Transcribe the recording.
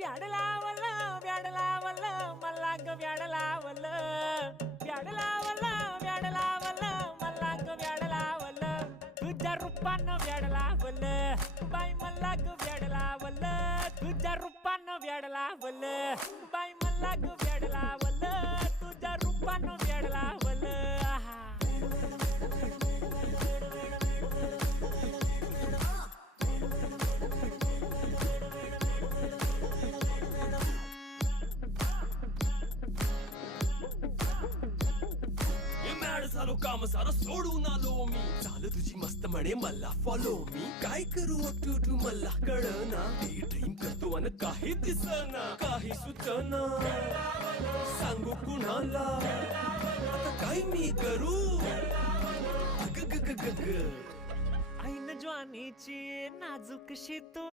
व्याड लावलं व्याड लावलं मला ग व्याड लावलं व्याड लावलं व्याड लावलं मला ग व्याड लावलं तुझ्या रूपानं व्याड लावलं बाई मला ग व्याड लावलं तुझ्या रूपानं व्याड लावलं बाई मला ग व्याड लावलं तुझ्या रूपानं व्याड लावलं आहा झालो काम सारं सोडून आलो मी झालं तुझी मस्त म्हणे मला फॉलो मी काय करू टू मला कळना हे ड्रीम करतो आणि काही दिसना काही सुचना सांगू कुणाला आता काय मी करू अग ग ग ग ग ऐन ज्वानीची नाजूकशी तू